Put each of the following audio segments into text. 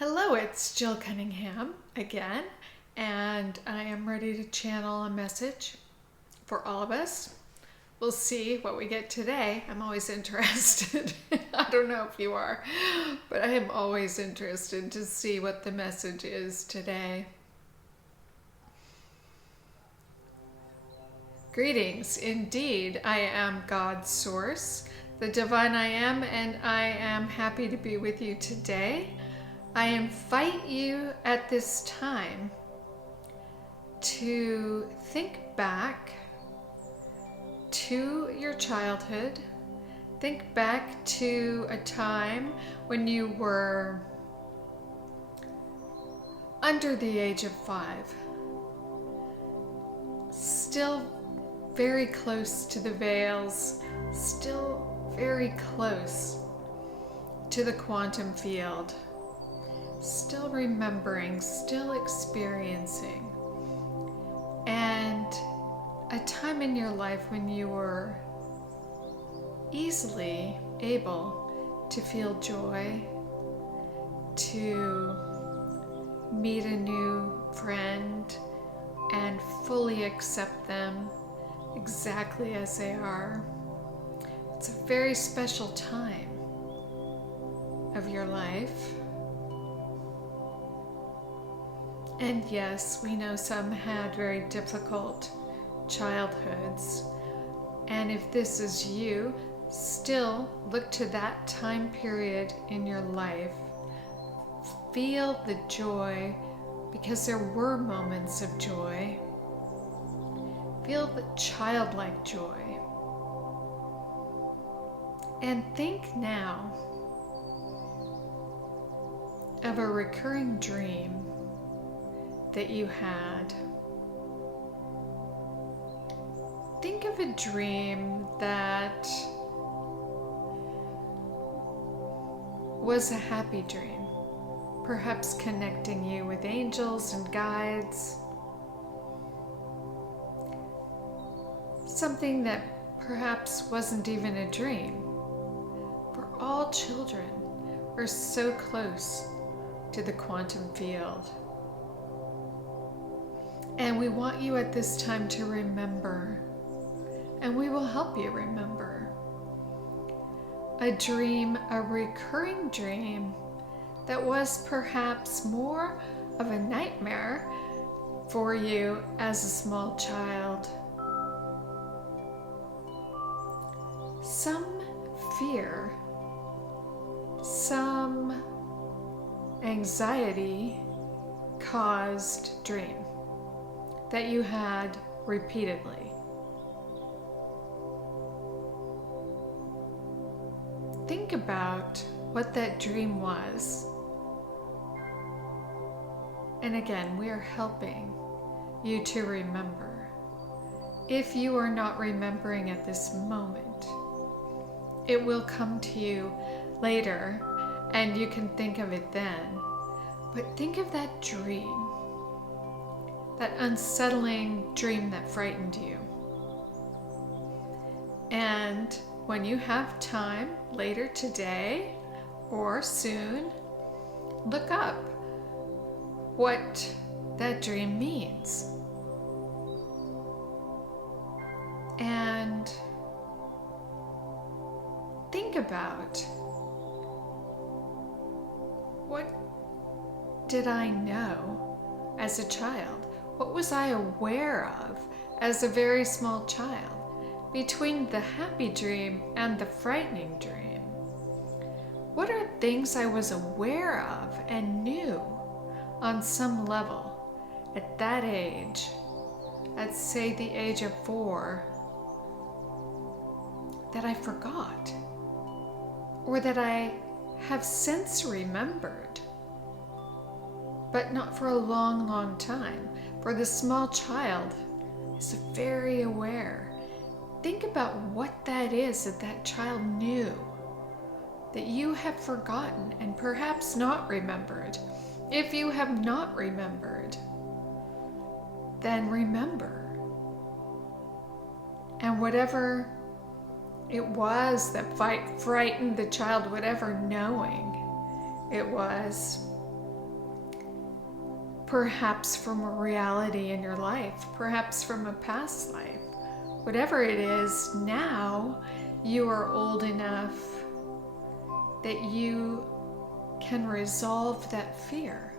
Hello, it's Jill Cunningham again, and I am ready to channel a message for all of us. We'll see what we get today. I'm always interested. I don't know if you are, but I am always interested to see what the message is today. Greetings. Indeed, I am God's source, the divine I am, and I am happy to be with you today. I invite you at this time to think back to your childhood. Think back to a time when you were under the age of 5, still very close to the veils, still very close to the quantum field. Still remembering, still experiencing, and a time in your life when you were easily able to feel joy, to meet a new friend and fully accept them exactly as they are. It's a very special time of your life. And yes, we know some had very difficult childhoods. And if this is you, still look to that time period in your life. Feel the joy, because there were moments of joy. Feel the childlike joy. And think now of a recurring dream that you had. Think of a dream that was a happy dream, perhaps connecting you with angels and guides. Something that perhaps wasn't even a dream. For all children are so close to the quantum field. And we want you at this time to remember, and we will help you remember, a dream, a recurring dream that was perhaps more of a nightmare for you as a small child. Some fear, some anxiety caused dream that you had repeatedly. Think about what that dream was. And again, we are helping you to remember. If you are not remembering at this moment, it will come to you later and you can think of it then. But think of that dream. That unsettling dream that frightened you. And when you have time later today or soon, look up what that dream means. And think about, what did I know as a child? What was I aware of as a very small child between the happy dream and the frightening dream? What are things I was aware of and knew on some level at that age, at say the age of 4, that I forgot or that I have since remembered, but not for a long, long time? For the small child is very aware. Think about what that is that that child knew that you have forgotten and perhaps not remembered. If you have not remembered, then remember. And whatever it was that frightened the child, whatever knowing it was, perhaps from a reality in your life, perhaps from a past life. Whatever it is, now you are old enough that you can resolve that fear.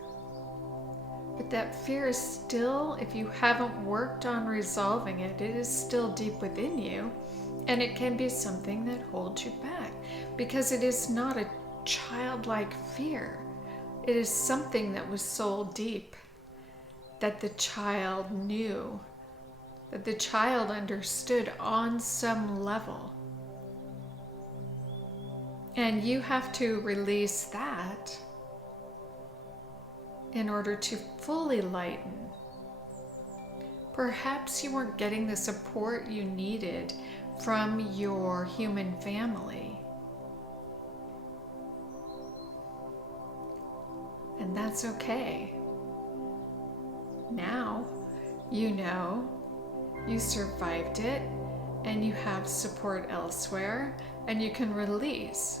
But that fear is still, if you haven't worked on resolving it, it is still deep within you, and it can be something that holds you back because it is not a childlike fear. It is something that was so deep that the child knew, that the child understood on some level. And you have to release that in order to fully lighten. Perhaps you weren't getting the support you needed from your human family. And that's okay. Now you know you survived it and you have support elsewhere, and you can release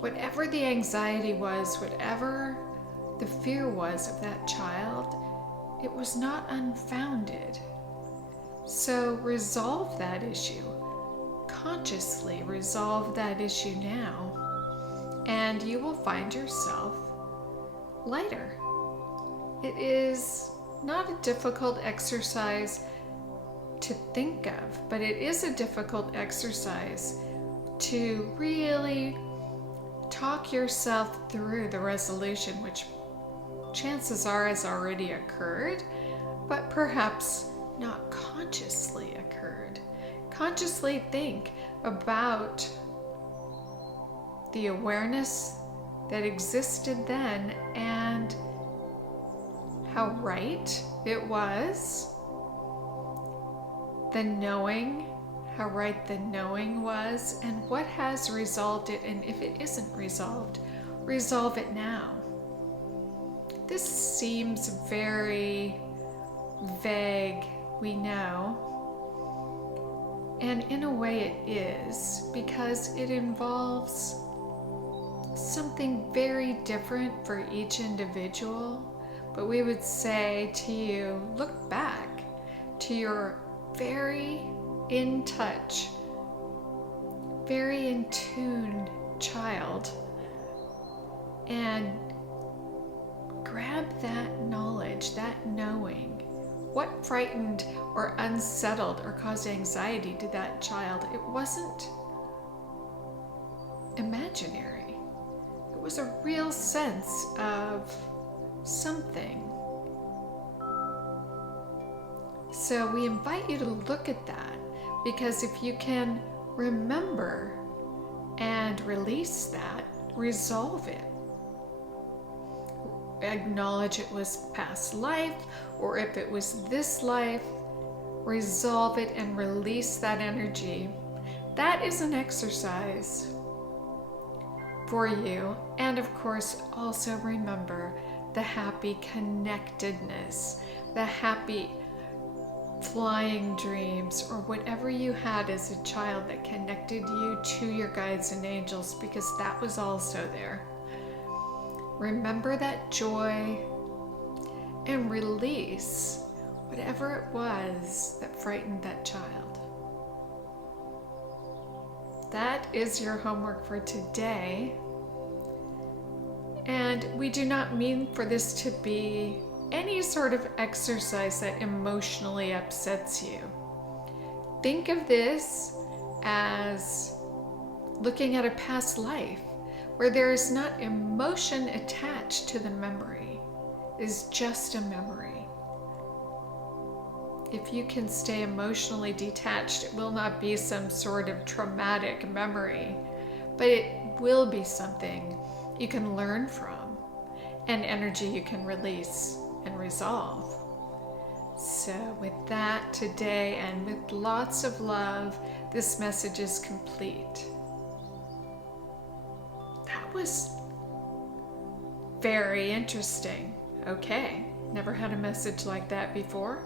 whatever the anxiety was, whatever the fear was of that child. It was not unfounded. So resolve that issue. Consciously resolve that issue now, and you will find yourself lighter. It is not a difficult exercise to think of, but it is a difficult exercise to really talk yourself through the resolution, which chances are has already occurred, but perhaps not consciously occurred. Consciously think about the awareness that existed then and how right it was, the knowing, how right the knowing was, and what has resolved it, and if it isn't resolved, resolve it now. This seems very vague, we know, and in a way it is, because it involves something very different for each individual. But we would say to you, look back to your very in touch, very in tune child, and grab that knowledge, that knowing. What frightened or unsettled or caused anxiety to that child? It wasn't imaginary. It was a real sense of something. So we invite you to look at that, because if you can remember and release that, resolve it. Acknowledge it was past life, or if it was this life, resolve it and release that energy. That is an exercise for you. And of course, also remember the happy connectedness, the happy flying dreams, or whatever you had as a child that connected you to your guides and angels, because that was also there. Remember that joy and release whatever it was that frightened that child. That is your homework for today. And we do not mean for this to be any sort of exercise that emotionally upsets you. Think of this as looking at a past life where there is not emotion attached to the memory. It is just a memory. If you can stay emotionally detached, it will not be some sort of traumatic memory, but it will be something you can learn from, and energy you can release and resolve. So with that today, and with lots of love, this message is complete. That was very interesting. Okay, never had a message like that before.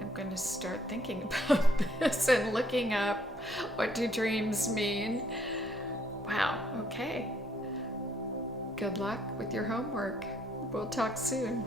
I'm going to start thinking about this and looking up what do dreams mean. Wow, okay. Good luck with your homework. We'll talk soon.